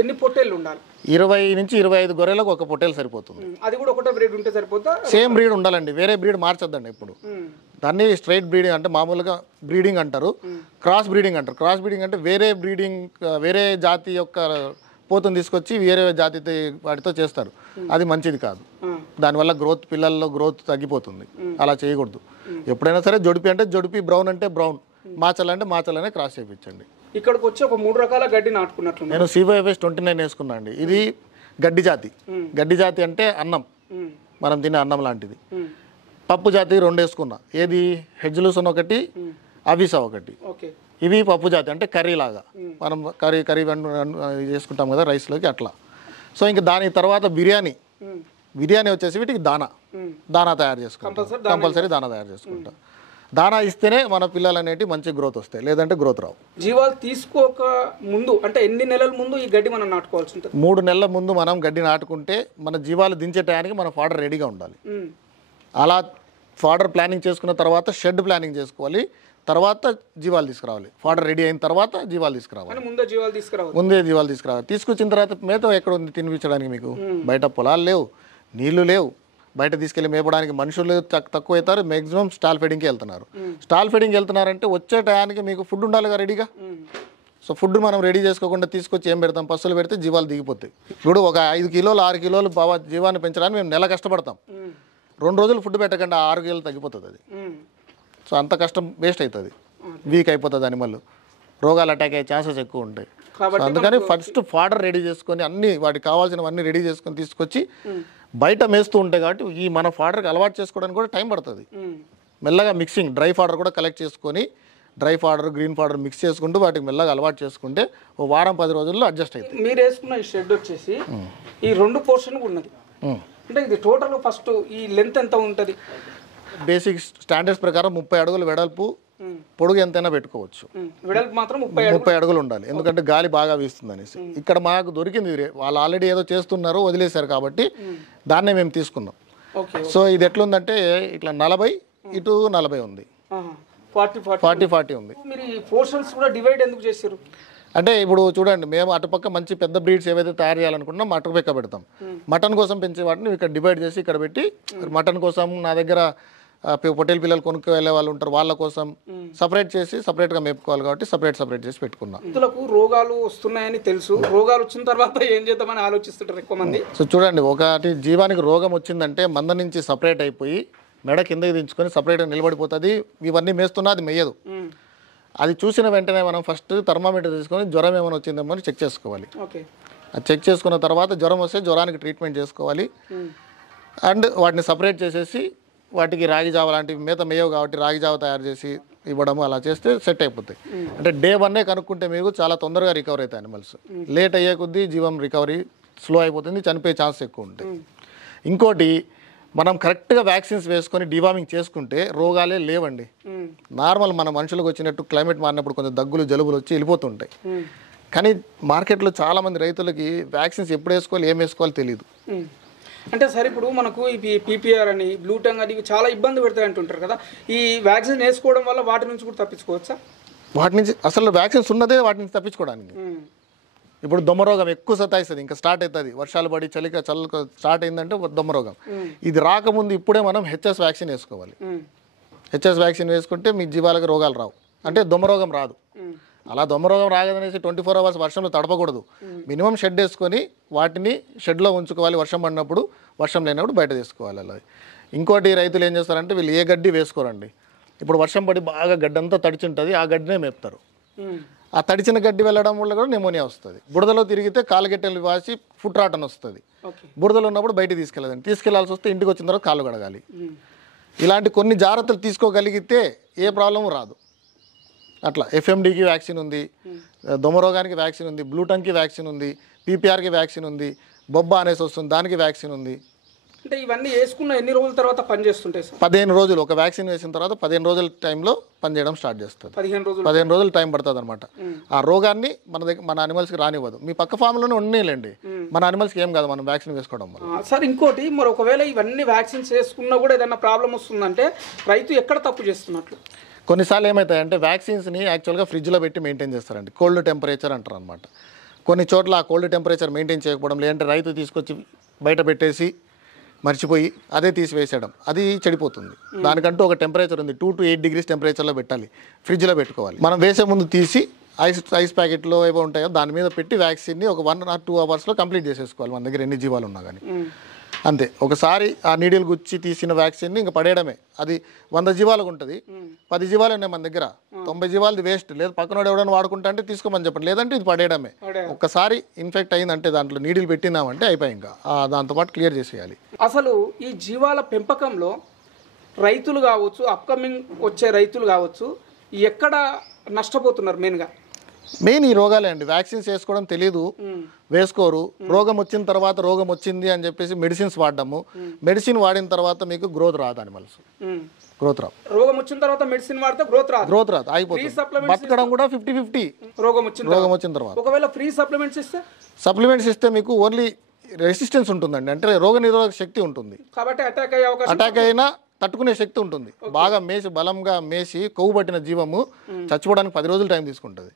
ఎన్ని పొట్టేళ్ళు ఉండాలి? 20 నుంచి 25 గొర్రెలకు ఒక పొట్టేలు సరిపోతుంది. అది కూడా ఒకటే బ్రీడ్ ఉంటే సరిపోతా? సేమ్ బ్రీడ్ ఉండాలండి, వేరే బ్రీడ్ మార్చొద్దండి. ఇప్పుడు దాన్ని స్ట్రైట్ బ్రీడింగ్ అంటే మామూలుగా బ్రీడింగ్ అంటారు, క్రాస్ బ్రీడింగ్ అంటారు. క్రాస్ బ్రీడింగ్ అంటే వేరే జాతి యొక్క పోతుని తీసుకొచ్చి వేరే జాతి వాటితో చేస్తారు. అది మంచిది కాదు. దానివల్ల పిల్లల్లో గ్రోత్ తగ్గిపోతుంది. అలా చేయకూడదు. ఎప్పుడైనా సరే జొడిపి అంటే జొడిపి, బ్రౌన్ అంటే బ్రౌన్, మాచల్ అంటే మాచలనే క్రాస్ చేయించండి. ఇక్కడికి వచ్చి ఒక 3 రకాల గడ్డి నాటుకున్నట్లు నేను CYFS 29 వేసుకున్నా అండి. ఇది గడ్డి జాతి. గడ్డి జాతి అంటే అన్నం, మనం తినే అన్నం లాంటిది. పప్పు జాతి 2 వేసుకున్నా. ఏది హెడ్జ్లూసన్ ఒకటి, అవిసా ఒకటి. ఇవి పప్పు జాతి అంటే కర్రీ లాగా మనం కర్రీ చేసుకుంటాం కదా రైస్లోకి, అట్లా. సో ఇంకా దాని తర్వాత బిర్యానీ వచ్చేసి వీటికి దానా తయారు చేసుకుంటాం. కంపల్సరీ దానా తయారు చేసుకుంటాం. దానా ఇస్తేనే మన పిల్లలు అనేవి మంచి గ్రోత్ వస్తాయి, లేదంటే గ్రోత్ రావు. జీవాలు తీసుకోక ముందు అంటే ఎన్ని నెలల ముందు ఈ గడ్డి మనం నాటుకోవాల్సి ఉంటుంది? 3 నెలల ముందు మనం గడ్డి నాటుకుంటే మన జీవాలు దించే టయానికి మన ఫాడర్ రెడీగా ఉండాలి. అలా ఫాడర్ ప్లానింగ్ చేసుకున్న తర్వాత షెడ్ ప్లానింగ్ చేసుకోవాలి, తర్వాత జీవాలు తీసుకురావాలి. ఫాడర్ రెడీ అయిన తర్వాత జీవాలు తీసుకురావాలి, ముందే జీవాలు తీసుకురావాలి. ముందే జీవాలు తీసుకురావాలి. తీసుకొచ్చిన తర్వాత మేత ఎక్కడ ఉంది తినిపించడానికి? మీకు బయట పొలాలు లేవు, నీళ్లు లేవు, బయట తీసుకెళ్ళి మేపడానికి మనుషులు తక్కువ అవుతారు. మ్యాక్సిమం స్టాల్ ఫీడింగ్కి వెళ్తున్నారు. స్టాల్ ఫీడింగ్కి వెళ్తున్నారంటే వచ్చే టయానికి మీకు ఫుడ్ ఉండాలిగా రెడీగా. సో ఫుడ్ మనం రెడీ చేసుకోకుండా తీసుకొచ్చి ఏం పెడతాం? పశువులు పెడితే జీవాలు దిగిపోతాయి. ఇప్పుడు ఒక 5 కిలోలు 6 కిలోలు జీవాన్ని పెంచడానికి మేము నెల కష్టపడతాం. 2 రోజులు ఫుడ్ పెట్టకుండా 6 కిలోలు తగ్గిపోతుంది అది. సో అంత కష్టం వేస్ట్ అవుతుంది, వీక్ అయిపోతుంది అనిమల్, రోగాలు అటాక్ అయ్యే ఛాన్సెస్ ఎక్కువ ఉంటాయి. అందుకని ఫస్ట్ ఫాడర్ రెడీ చేసుకొని అన్ని వాటికి కావాల్సినవన్నీ రెడీ చేసుకొని తీసుకొచ్చి బయట మేస్తూ ఉంటాయి. కాబట్టి ఈ మన ఫాడర్కి అలవాటు చేసుకోవడానికి కూడా టైం పడుతుంది. మెల్లగా మిక్సింగ్ డ్రై ఫాడర్ కూడా కలెక్ట్ చేసుకొని dry fodder green fodder mix చేసుకుంటూ వాటికి మెల్లగా అలవాటు చేసుకుంటే ఓ వారం 10 రోజుల్లో అడ్జస్ట్ అవుతుంది. మీరు వేసుకున్న ఈ షెడ్ వచ్చేసి ఈ 2 పోర్షన్ ఉన్నది. అంటే ఇది టోటల్ ఫస్ట్ ఈ లెంత్ ఎంత ఉంటుంది? బేసిక్ స్టాండర్డ్స్ ప్రకారం 30 అడుగులు వెడల్పు, పొడుగు ఎంతైనా పెట్టుకోవచ్చు. వెడల్పు మాత్రం 30 అడుగులు ఉండాలి, ఎందుకంటే గాలి బాగా వీస్తుంది అనేసి. ఇక్కడ మాకు దొరికింది, వాళ్ళు ఆల్రెడీ ఏదో చేస్తున్నారు వదిలేశారు కాబట్టి దాన్నే మేము తీసుకున్నాం. సో ఇది ఎట్లుందంటే ఇట్లా 40 ఇటు 40 ఉంది, 40 ఉంది. మీరు ఈ పోర్షన్స్ కూడా డివైడ్ ఎందుకు చేశారు? అంటే ఇప్పుడు చూడండి, మేము అటుపక్క మంచి పెద్ద బ్రీడ్స్ ఏవైతే తయారు చేయాలనుకుంటున్నాం అటుపక్క పెడతాం. మటన్ కోసం పెంచే వాటిని ఇక్కడ డివైడ్ చేసి ఇక్కడ పెట్టి, మటన్ కోసం నా దగ్గర పొట్టేలు పిల్లలు కొనుక్కు వెళ్ళే వాళ్ళు ఉంటారు, వాళ్ళ కోసం సపరేట్ చేసి సపరేట్గా మేపుకోవాలి కాబట్టి సపరేట్ చేసి పెట్టుకున్నాం. రైతులకు రోగాలు వస్తున్నాయని తెలుసు, రోగాలు వచ్చిన తర్వాత ఏం చేద్దామని ఆలోచిస్తుంటారు ఎక్కువ మంది. సో చూడండి, ఒకటి జీవానికి రోగం వచ్చిందంటే మంద నుంచి సపరేట్ అయిపోయి మెడ కిందకి దించుకొని సపరేట్గా నిలబడిపోతుంది. ఇవన్నీ మేస్తున్నా అది మెయ్యదు. అది చూసిన వెంటనే మనం ఫస్ట్ థర్మామీటర్ తీసుకొని జ్వరం ఏమైనా వచ్చిందేమో అని చెక్ చేసుకోవాలి. అది చెక్ చేసుకున్న తర్వాత జ్వరం వస్తే జ్వరానికి ట్రీట్మెంట్ చేసుకోవాలి. అండ్ వాటిని సపరేట్ చేసేసి వాటికి రాగి జావ లాంటివి మేత మేయవు కాబట్టి రాగి జావ తయారు చేసి ఇవ్వడము, అలా చేస్తే సెట్ అయిపోతాయి. అంటే డే 1 కనుక్కుంటే మీకు చాలా తొందరగా రికవర్ అవుతాయి అనిమల్స్. లేట్ అయ్యే కొద్దీ జీవం రికవరీ స్లో అయిపోతుంది, చనిపోయే ఛాన్స్ ఎక్కువ ఉంటాయి. ఇంకోటి, మనం కరెక్ట్గా వ్యాక్సిన్స్ వేసుకొని డివార్మింగ్ చేసుకుంటే రోగాలే లేవండి. నార్మల్ మన మనుషులకు వచ్చినట్టు క్లైమేట్ మారినప్పుడు కొంచెం దగ్గులు జలుబులు వచ్చి వెళ్ళిపోతుంటాయి. కానీ మార్కెట్లో చాలామంది రైతులకి వ్యాక్సిన్స్ ఎప్పుడు వేసుకోవాలి ఏం వేసుకోవాలో తెలియదు. అంటే సరే, ఇప్పుడు మనకు ఇవి పీపీఆర్ అని బ్లూ టంగ్ అని ఇవి చాలా ఇబ్బంది పెడతాయి అంటుంటారు కదా, ఈ వ్యాక్సిన్ వేసుకోవడం వల్ల వాటి నుంచి కూడా తప్పించుకోవచ్చా? వాటి నుంచి అసలు వ్యాక్సిన్స్ ఉన్నదే వాటి నుంచి తప్పించుకోవడానికి. ఇప్పుడు దొమ్మరోగం ఎక్కువ సతాయిస్తుంది, ఇంకా స్టార్ట్ అవుతుంది, వర్షాలు పడి చలి స్టార్ట్ అయిందంటే దొమ్మరోగం. ఇది రాకముందు ఇప్పుడే మనం హెచ్ఎస్ వ్యాక్సిన్ వేసుకోవాలి. హెచ్ఎస్ వ్యాక్సిన్ వేసుకుంటే మీ జీవాలకు రోగాలు రావు, అంటే దొమ్మరోగం రాదు. అలా దొమ్మరోగం రాగదనేసి 24 అవర్స్ వర్షంలో తడపకూడదు. మినిమం షెడ్ వేసుకొని వాటిని షెడ్లో ఉంచుకోవాలి. వర్షం పడినప్పుడు, వర్షం లేనప్పుడు బయట తీసుకోవాలి. అలా ఇంకోటి, రైతులు ఏం చేస్తారంటే వీళ్ళు ఏ గడ్డి వేసుకోరండి. ఇప్పుడు వర్షం పడి బాగా గడ్డి అంతా తడిచి ఉంటుంది, ఆ గడ్డినే మేపుతారు. ఆ తడిచిన గడ్డి వెళ్ళడం వల్ల కూడా నిమోనియా వస్తుంది. బురదలో తిరిగితే కాలుగెట్టెలు వాసి ఫుట్ రాట్ అని వస్తుంది. బురదలో ఉన్నప్పుడు బయట తీసుకెళ్లాల్సి వస్తే ఇంటికి వచ్చిన తర్వాత కాళ్ళు కడగాలి. ఇలాంటి కొన్ని జాగ్రత్తలు తీసుకోగలిగితే ఏ ప్రాబ్లము రాదు. అట్లా ఎఫ్ఎండికి వ్యాక్సిన్ ఉంది, దొమరోగానికి వ్యాక్సిన్ ఉంది, బ్లూటంగ్కి వ్యాక్సిన్ ఉంది, పీపీఆర్కి వ్యాక్సిన్ ఉంది, బొబ్బా అనేసి వస్తుంది దానికి వ్యాక్సిన్ ఉంది. అంటే ఇవన్నీ వేసుకున్న ఎన్ని రోజుల తర్వాత పనిచేస్తుంటాయి? 15 రోజులు. ఒక వ్యాక్సిన్ వేసిన తర్వాత 15 రోజుల టైంలో పనిచేయడం స్టార్ట్ చేస్తుంది. 15 రోజులు టైం పడుతుంది అనమాట. ఆ రోగాన్ని మన అనిమల్స్కి రానివ్వదు. మీ పక్క ఫామ్లోనే ఉండలేండి, మన అనిమల్స్కి ఏం కాదు మనం వ్యాక్సిన్ వేసుకోవడం వల్ల. సార్ ఇంకోటి, మరి ఒకవేళ ఇవన్నీ వ్యాక్సిన్స్ వేసుకున్నా కూడా ఏదైనా ప్రాబ్లం వస్తుందంటే రైతు ఎక్కడ తప్పు చేస్తున్నట్లు? కొన్నిసార్లు ఏమవుతాయంటే వ్యాక్సిన్స్ని యాక్చువల్గా ఫ్రిడ్జ్లో పెట్టి మెయింటైన్ చేస్తారండి, కోల్డ్ టెంపరేచర్ అంటారు అనమాట. కొన్ని చోట్ల ఆ కోల్డ్ టెంపరేచర్ మెయింటైన్ చేయకపోవడం, లేదంటే రైతు తీసుకొచ్చి బయట పెట్టేసి మర్చిపోయి అదే తీసివేసేయడం, అది చెడిపోతుంది. దానికంటూ ఒక టెంపరేచర్ ఉంది, 2 to 8 degrees టెంపరేచర్లో పెట్టాలి, ఫ్రిడ్జ్లో పెట్టుకోవాలి. మనం వేసే ముందు తీసి ఐస్ ప్యాకెట్లో ఏవో ఉంటాయో దాని మీద పెట్టి వ్యాక్సిన్ని ఒక 1 or 2 అవర్స్లో కంప్లీట్ చేసేసుకోవాలి, మన దగ్గర ఎన్ని జీవాలు ఉన్నా కానీ. అంతే. ఒకసారి ఆ నీడిల్ గుచ్చి తీసిన వ్యాక్సిన్ని ఇంకా పడేయడమే. అది 100 జీవాలకు ఉంటుంది, 10 జీవాలు ఉన్నాయి మన దగ్గర, 90 జీవాలది వేస్ట్. లేదు పక్కనోడు ఎవడైనా వాడుకుంటా అంటే తీసుకోమని చెప్పండి, లేదంటే ఇది పడేయడమే. ఒక్కసారి ఇన్ఫెక్ట్ అయిందంటే దాంట్లో నీడిల్ పెట్టినామంటే అయిపోయి ఇంకా దాంతోపాటు క్లియర్ చేసేయాలి. అసలు ఈ జీవాల పెంపకంలో రైతులు కావచ్చు, అప్కమింగ్ వచ్చే రైతులు కావచ్చు, ఎక్కడ నష్టపోతున్నారు మెయిన్గా? మెయిన్ ఈ రోగాలే అండి. వ్యాక్సిన్స్ వేసుకోవడం తెలియదు, వేసుకోరు. రోగం వచ్చిన తర్వాత రోగం వచ్చింది అని చెప్పేసి మెడిసిన్స్ వాడడము, మెడిసిన్ వాడిన తర్వాత మీకు గ్రోత్ రాదు, అనిమల్స్ గ్రోత్ రావు. రోగం వచ్చిన తర్వాత మెడిసిన్ వాడితే గ్రోత్ రాదు అయిపోతుంది. బతకడం కూడా 50-50 రోగం వచ్చిన తర్వాత. ఒకవేళ ఫ్రీ సప్లిమెంట్స్ ఇస్తే మీకు ఓన్లీ రెసిస్టెన్స్ ఉంటుందండి, అంటే రోగ నిరోధక శక్తి ఉంటుంది. కాబట్టి అటాక్ అయినా తట్టుకునే శక్తి ఉంటుంది. బాగా బలంగా మేసి కొవ్వు పట్టిన జీవము చచ్చిపోవడానికి 10 రోజులు టైం తీసుకుంటుంది.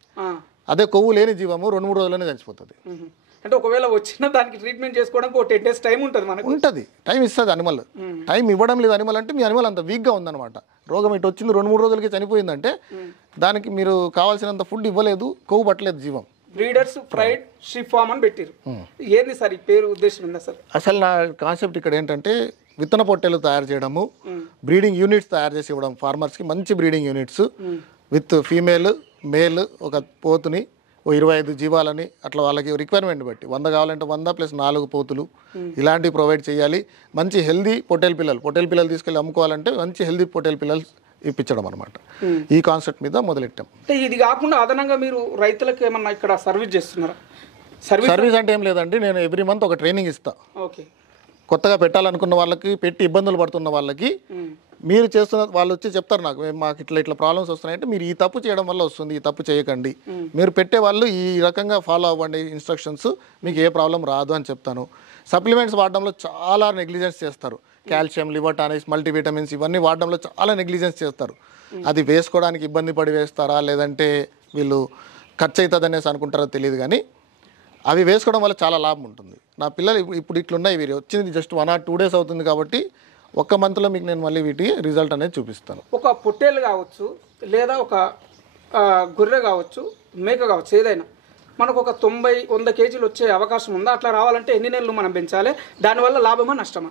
అదే కొవ్వు లేని జీవము 2-3 రోజుల్లోనే చచ్చిపోతుంది. అంటే ఒకవేళ వచ్చిన దానికి ట్రీట్మెంట్ చేసుకోవడానికి 10 days టైం ఉంటుంది, టైం ఇస్తుంది అనిమల్. టైం ఇవ్వడం లేదు అనిమల్ అంటే మీ అనిమల్ అంత వీక్గా ఉందన్నమాట. రోగం ఇటు వచ్చింది 2-3 రోజులకి చనిపోయిందంటే దానికి మీరు కావాల్సినంత ఫుడ్ ఇవ్వలేదు, కొవ్వు పట్టలేదు జీవం. బ్రీడర్స్ ఫ్రైడ్ షీప్ ఫార్మ్ అని పెట్టారు. ఏంది సార్ ఈ పేరు ఉద్దేశం ఉందా సార్? అసలు నా కాన్సెప్ట్ ఇక్కడ ఏంటంటే విత్తన పొట్టెలు తయారు చేయడము, బ్రీడింగ్ యూనిట్స్ తయారు చేసి ఇవ్వడం ఫార్మర్స్కి. మంచి breeding units with female male ఒక పోతుని 25 జీవాలని అట్లా వాళ్ళకి రిక్వైర్మెంట్ బట్టి 100 కావాలంటే 100 + 4 పోతులు ఇలాంటివి ప్రొవైడ్ చేయాలి. మంచి హెల్దీ పొట్టేల్ పిల్లలు తీసుకెళ్ళి అమ్ముకోవాలంటే మంచి హెల్దీ పొట్టేల్ పిల్లలు ఇప్పించడం అనమాట. ఈ కాన్సెప్ట్ మీద మొదలెట్టాం. ఇది కాకుండా అదనంగా మీరు రైతులకు ఏమన్నా ఇక్కడ సర్వీస్ చేస్తున్నారా? సర్వీస్ అంటే ఏం లేదండి, నేను ఎవ్రీ మంత్ ఒక ట్రైనింగ్ ఇస్తా. ఓకే. కొత్తగా పెట్టాలనుకున్న వాళ్ళకి, పెట్టి ఇబ్బందులు పడుతున్న వాళ్ళకి మీరు చేస్తున్న వాళ్ళు వచ్చి చెప్తారు నాకు, మాకు ఇట్లా ప్రాబ్లమ్స్ వస్తున్నాయంటే మీరు ఈ తప్పు చేయడం వల్ల వస్తుంది, ఈ తప్పు చేయకండి, మీరు పెట్టే వాళ్ళు ఈ రకంగా ఫాలో అవ్వండి ఇన్స్ట్రక్షన్స్, మీకు ఏ ప్రాబ్లం రాదు అని చెప్తాను. సప్లిమెంట్స్ వాడడంలో చాలా నెగ్లిజెన్స్ చేస్తారు. కాల్షియం, లివర్ టానిక్స్, మల్టీవిటమిన్స్ ఇవన్నీ వాడడంలో చాలా నెగ్లిజెన్స్ చేస్తారు. అది వేసుకోవడానికి ఇబ్బంది పడి వేస్తారా లేదంటే వీళ్ళు ఖర్చు అవుతుంది అనేసి అనుకుంటారో తెలియదు, కానీ అవి వేసుకోవడం వల్ల చాలా లాభం ఉంటుంది. నా పిల్లలు ఇప్పుడు ఇట్లున్నాయి, వీరు వచ్చింది జస్ట్ 1 or 2 days అవుతుంది కాబట్టి 1 monthలో మీకు నేను మళ్ళీ వీటి రిజల్ట్ అనేది చూపిస్తాను. ఒక పొట్టేలు కావచ్చు లేదా ఒక గొర్రె కావచ్చు, మేక కావచ్చు, ఏదైనా మనకు ఒక 90-100 కేజీలు వచ్చే అవకాశం ఉందా? అట్లా రావాలంటే ఎన్ని నెలలు మనం పెంచాలి? దానివల్ల లాభమా నష్టమా?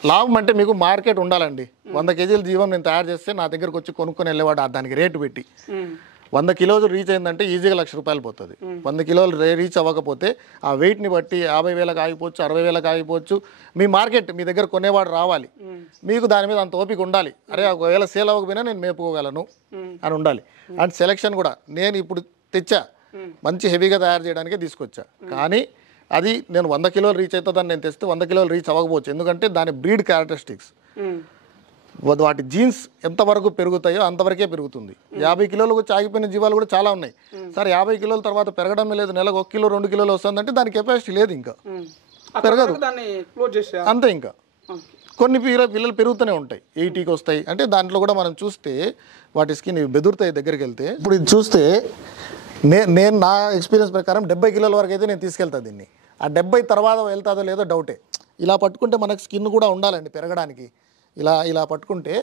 లాభం అంటే మీకు మార్కెట్ ఉండాలండి. 100 కేజీల జీవం నేను తయారు చేస్తే నా దగ్గరకు వచ్చి కొనుక్కొని వెళ్ళేవాడు దానికి రేటు పెట్టి 100 కిలోలు రీచ్ అయిందంటే ఈజీగా ₹1,00,000 పోతుంది. 100 కిలోలు రీచ్ అవ్వకపోతే ఆ వెయిట్ని బట్టి 50,000 ఆగిపోవచ్చు, 60,000 ఆగిపోవచ్చు. మీ మార్కెట్ మీ దగ్గర కొనేవాడు రావాలి, మీకు దాని మీద అంత ఓపిక ఉండాలి. అరే ఒకవేళ సేల్ అవ్వకపోయినా నేను మేపుకోగలను అని ఉండాలి. అండ్ సెలెక్షన్ కూడా నేను ఇప్పుడు తెచ్చా, మంచి హెవీగా తయారు చేయడానికే తీసుకొచ్చా. కానీ అది నేను 100 కిలోలు రీచ్ అవుతుందని నేను తెస్తే 100 కిలోలు రీచ్ అవ్వకపోవచ్చు. ఎందుకంటే దాని బ్రీడ్ క్యారెక్టరిస్టిక్స్, వాటి జీన్స్ ఎంతవరకు పెరుగుతాయో అంతవరకే పెరుగుతుంది. 50 కిలోలకు వచ్చి ఆగిపోయిన జీవాలు కూడా చాలా ఉన్నాయి. సార్ 50 కిలోల తర్వాత పెరగడమే లేదు, నెలకు 1 కిలో 2 కిలోలు వస్తుందంటే దాని కెపాసిటీ లేదు, ఇంకా పెరగదు అంతే. ఇంకా కొన్ని పిల్లలు పెరుగుతూనే ఉంటాయి, 80కి వస్తాయి. అంటే దాంట్లో కూడా మనం చూస్తే వాటి స్కిన్ బెదురుతాయి దగ్గరికి వెళ్తే. ఇప్పుడు ఇది చూస్తే నేను నా ఎక్స్పీరియన్స్ ప్రకారం 70 కిలోల వరకు అయితే నేను తీసుకెళ్తాను దీన్ని. ఆ 70 తర్వాత వెళ్తాదో లేదో డౌటే. ఇలా పట్టుకుంటే మనకు స్కిన్ కూడా ఉండాలండి పెరగడానికి. ఇలా పట్టుకుంటే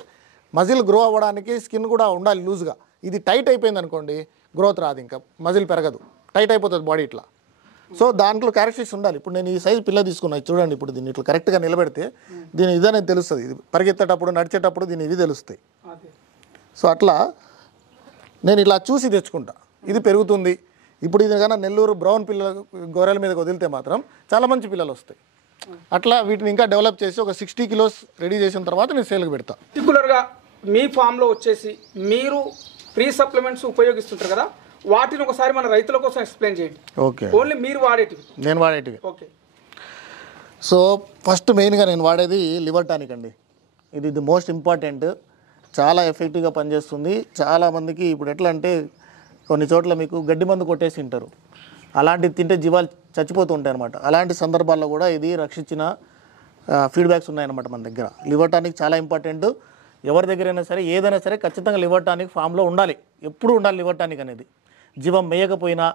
మజిల్ గ్రో అవ్వడానికి స్కిన్ కూడా ఉండాలి లూజ్గా. ఇది టైట్ అయిపోయింది అనుకోండి, గ్రోత్ రాదు, ఇంకా మజిల్ పెరగదు, టైట్ అయిపోతుంది బాడీ ఇట్లా. సో దాంట్లో క్యారెక్టరిస్టిక్స్ ఉండాలి. ఇప్పుడు నేను ఈ సైజు పిల్ల తీసుకున్నాను చూడండి, ఇప్పుడు దీన్ని ఇట్లా కరెక్ట్గా నిలబెడితే దీని ఇదనేది తెలుస్తుంది. ఇది పరిగెత్తేటప్పుడు నడిచేటప్పుడు దీని ఇవి తెలుస్తాయి. సో అట్లా నేను ఇలా చూసి తెచ్చుకుంటా, ఇది పెరుగుతుంది. ఇప్పుడు ఇది కన్నా నెల్లూరు బ్రౌన్ గొర్రెల మీద వదిలితే మాత్రం చాలా మంచి పిల్లలు వస్తాయి. అట్లా వీటిని ఇంకా డెవలప్ చేసి ఒక 60 కిలోస్ రెడీ చేసిన తర్వాత నేను సేల్కి పెడతా. పర్టికులర్గా మీ ఫామ్లో వచ్చేసి మీరు ఫ్రీ సప్లిమెంట్స్ ఉపయోగిస్తుంటారు కదా, వాటిని ఒకసారి మన రైతుల కోసం ఎక్స్ప్లెయిన్ చేయండి. ఓకే. ఓన్లీ మీరు వాడేటివి? నేను వాడేటివి. ఓకే. సో ఫస్ట్ మెయిన్గా నేను వాడేది లివర్ టానిక్ అండి. ఇది ది మోస్ట్ ఇంపార్టెంట్, చాలా ఎఫెక్టివ్గా పనిచేస్తుంది. చాలామందికి ఇప్పుడు ఎట్లా అంటే కొన్ని చోట్ల మీకు గడ్డి మందు కొట్టేసి తింటారు, అలాంటివి తింటే జీవాలు చచ్చిపోతూ ఉంటాయి అనమాట. అలాంటి సందర్భాల్లో కూడా ఇది రక్షించిన ఫీడ్బ్యాక్స్ ఉన్నాయన్నమాట మన దగ్గర. లివర్ టానిక్ చాలా ఇంపార్టెంట్. ఎవరి దగ్గరైనా సరే ఏదైనా సరే ఖచ్చితంగా లివర్ టానిక్ ఫామ్లో ఉండాలి, ఎప్పుడు ఉండాలి లివర్ టానిక్ అనేది. జీవం మేయకపోయినా,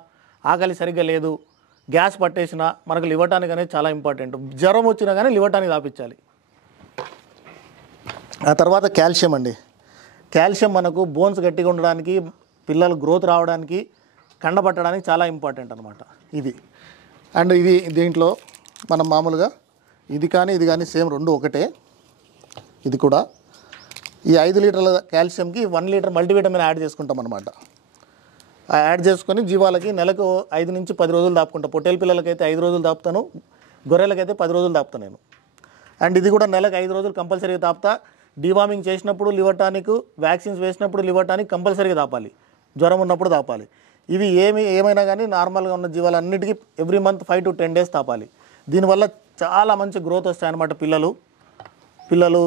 ఆకలి సరిగ్గా లేదు, గ్యాస్ పట్టేసినా మనకు లివర్ టానిక్ అనేది చాలా ఇంపార్టెంట్. జ్వరం వచ్చినా కానీ లివర్ టానిక్ తాపించాలి. ఆ తర్వాత కాల్షియం అండి. కాల్షియం మనకు బోన్స్ గట్టిగా ఉండడానికి, పిల్లలు గ్రోత్ రావడానికి, కండపట్టడానికి చాలా ఇంపార్టెంట్ అనమాట ఇది. అండ్ ఇది దీంట్లో మనం మామూలుగా ఇది కానీ సేమ్ రెండు ఒకటే. ఇది కూడా ఈ 5 లీటర్ల కాల్షియంకి 1 లీటర్ మల్టీవిటమిన్ యాడ్ చేసుకుంటాం అనమాట. యాడ్ చేసుకొని జీవాలకి నెలకు 5 నుంచి 10 రోజులు దాపుకుంటా. పొట్టేల పిల్లలకైతే 5 రోజులు దాపుతాను, గొర్రెలకైతే 10 రోజులు దాపుతాను నేను. అండ్ ఇది కూడా నెలకు 5 రోజులు కంపల్సరీగా దాపుతా. డివార్మింగ్ చేసినప్పుడు లివర్ టానిక్, వ్యాక్సిన్స్ వేసినప్పుడు లివర్ టానిక్ కంపల్సరీగా దాపాలి, జ్వరం ఉన్నప్పుడు దాపాలి. ఇవి ఏమైనా కానీ నార్మల్గా ఉన్న జీవాలన్నిటికీ ఎవ్రీ మంత్ 5 to 10 days తాపాలి. దీనివల్ల చాలా మంచి గ్రోత్ వస్తాయన్నమాట. పిల్లలు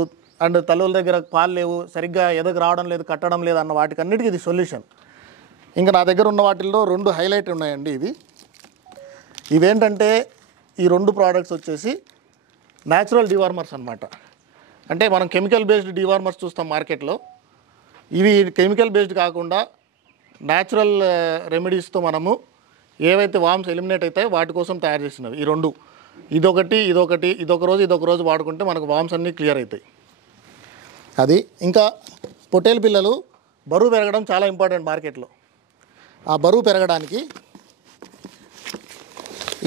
అండ్ తల్లుల దగ్గర పాలు లేవు, సరిగ్గా ఎదకు రావడం లేదు, కట్టడం లేదు అన్న వాటికన్నిటికీ ఇది సొల్యూషన్. ఇంకా నా దగ్గర ఉన్న వాటిల్లో 2 హైలైట్ ఉన్నాయండి. ఇవేంటంటే ఈ 2 ప్రోడక్ట్స్ వచ్చేసి న్యాచురల్ డివార్మర్స్ అనమాట. అంటే మనం కెమికల్ బేస్డ్ డివార్మర్స్ చూస్తాం మార్కెట్లో. ఇవి కెమికల్ బేస్డ్ కాకుండా న్యాచురల్ రెమెడీస్తో మనము ఏవైతే వామ్స్ ఎలిమినేట్ అవుతాయో వాటి కోసం తయారు చేసినవి ఈ 2. ఇదొక రోజు వాడుకుంటే మనకు వామ్స్ అన్నీ క్లియర్ అవుతాయి. అది ఇంకా పొట్టేలు పిల్లలు బరువు పెరగడం చాలా ఇంపార్టెంట్ మార్కెట్లో. ఆ బరువు పెరగడానికి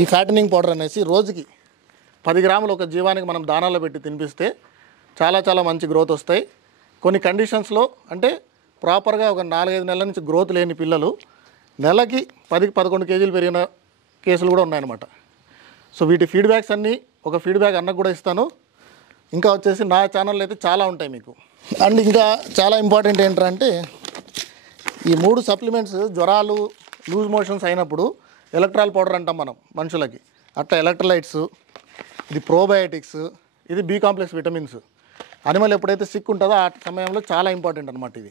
ఈ ఫ్యాటనింగ్ పౌడర్ అనేసి రోజుకి 10 గ్రాములు ఒక జీవానికి మనం దానాల్లో పెట్టి తినిపిస్తే చాలా మంచి గ్రోత్ వస్తాయి. కొన్ని కండిషన్స్లో అంటే ప్రాపర్గా ఒక 4-5 నెలల నుంచి గ్రోత్ లేని పిల్లలు నెలకి 10-11 కేజీలు పెరిగిన కేసులు కూడా ఉన్నాయన్నమాట. సో వీటి ఫీడ్బ్యాక్స్ అన్నీ ఒక ఫీడ్బ్యాక్ అన్నకు కూడా ఇస్తాను. ఇంకా వచ్చేసి నా ఛానల్లో అయితే చాలా ఉంటాయి మీకు. అండ్ ఇంకా చాలా ఇంపార్టెంట్ ఏంటంటే ఈ 3 సప్లిమెంట్స్ జ్వరాలు లూజ్ మోషన్స్ అయినప్పుడు ఎలక్ట్రాల్ పౌడర్ అంటాం మనం మనుషులకి, అట్లా ఎలక్ట్రోలైట్స్, ఇది ప్రోబయోటిక్స్, ఇది బి కాంప్లెక్స్ విటమిన్స్. అనిమల్ ఎప్పుడైతే సిక్ ఉంటుందో ఆ సమయంలో చాలా ఇంపార్టెంట్ అనమాట ఇది.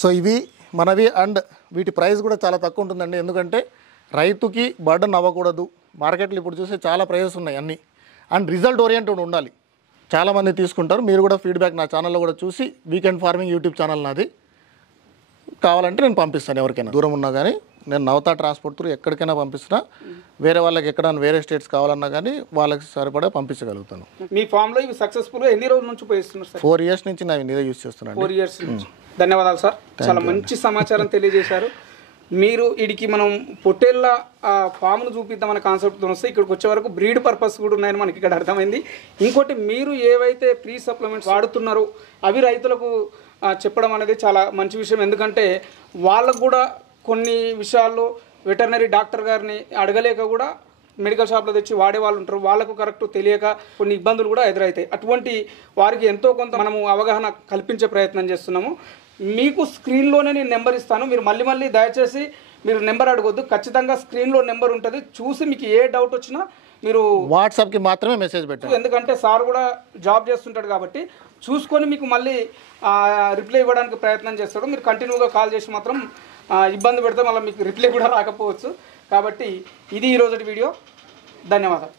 సో ఇవి మనవి. అండ్ వీటి ప్రైస్ కూడా చాలా తక్కువ ఉంటుందండి. ఎందుకంటే రైతుకి బర్డన్ అవ్వకూడదు. మార్కెట్లో ఇప్పుడు చూస్తే చాలా ప్రైజెస్ ఉన్నాయి అన్నీ. అండ్ రిజల్ట్ ఓరియంటెడ్ ఉండాలి. చాలామంది తీసుకుంటారు. మీరు కూడా ఫీడ్బ్యాక్ నా ఛానల్లో కూడా చూసి వీకెండ్ ఫార్మింగ్ యూట్యూబ్ ఛానల్ నాది, కావాలంటే నేను పంపిస్తాను. ఎవరికైనా దూరం ఉన్నా కానీ నేను నవతా ట్రాన్స్పోర్ట్ త్రూ ఎక్కడికైనా పంపిస్తున్నా. వేరే వాళ్ళకి ఎక్కడైనా వేరే స్టేట్స్ కావాలన్నా కానీ వాళ్ళకి సరిపడా పంపించగలుగుతాను. మీ ఫామ్లో ఇవి సక్సెస్ఫుల్గా ఎన్ని రోజుల నుంచి ఉపయోగిస్తున్నారు సార్? 4 years నుంచి నేను ఇదే యూజ్ చేస్తున్నాను. 4 years నుంచి. ధన్యవాదాలు సార్, చాలా మంచి సమాచారం తెలియజేశారు. మీరు వీడికి మనం పొట్టేళ్ళ ఫామ్ను చూపిద్దామనే కాన్సెప్ట్తో వస్తే ఇక్కడికి వచ్చే వరకు బ్రీడ్ పర్పస్ కూడా ఉన్నాయని మనకి ఇక్కడ అర్థమైంది. ఇంకోటి మీరు ఏవైతే ప్రీ సప్లిమెంట్స్ వాడుతున్నారో అవి రైతులకు చెప్పడం అనేది చాలా మంచి విషయం. ఎందుకంటే వాళ్ళకు కూడా కొన్ని విషయాల్లో వెటర్నరీ డాక్టర్ గారిని అడగలేక కూడా మెడికల్ షాప్లో తెచ్చి వాడే వాళ్ళు ఉంటారు. వాళ్ళకు కరెక్ట్ తెలియక కొన్ని ఇబ్బందులు కూడా ఎదురవుతాయి. అటువంటి వారికి ఎంతో కొంత మనము అవగాహన కల్పించే ప్రయత్నం చేస్తున్నాము. మీకు స్క్రీన్లోనే నేను నెంబర్ ఇస్తాను. మీరు మళ్ళీ దయచేసి మీరు నెంబర్ అడగొద్దు. ఖచ్చితంగా స్క్రీన్లో నెంబర్ ఉంటుంది. చూసి మీకు ఏ డౌట్ వచ్చినా మీరు వాట్సాప్కి మాత్రమే మెసేజ్ పెట్టండి. ఎందుకంటే సార్ కూడా జాబ్ చేస్తుంటాడు కాబట్టి చూసుకొని మీకు మళ్ళీ రిప్లై ఇవ్వడానికి ప్రయత్నం చేస్తాడు. మీరు కంటిన్యూగా కాల్ చేసి మాత్రం ఇబ్బంది పెడితే మళ్ళీ మీకు రిప్లై కూడా రాకపోవచ్చు. కాబట్టి ఇది ఈరోజు వీడియో. ధన్యవాదాలు.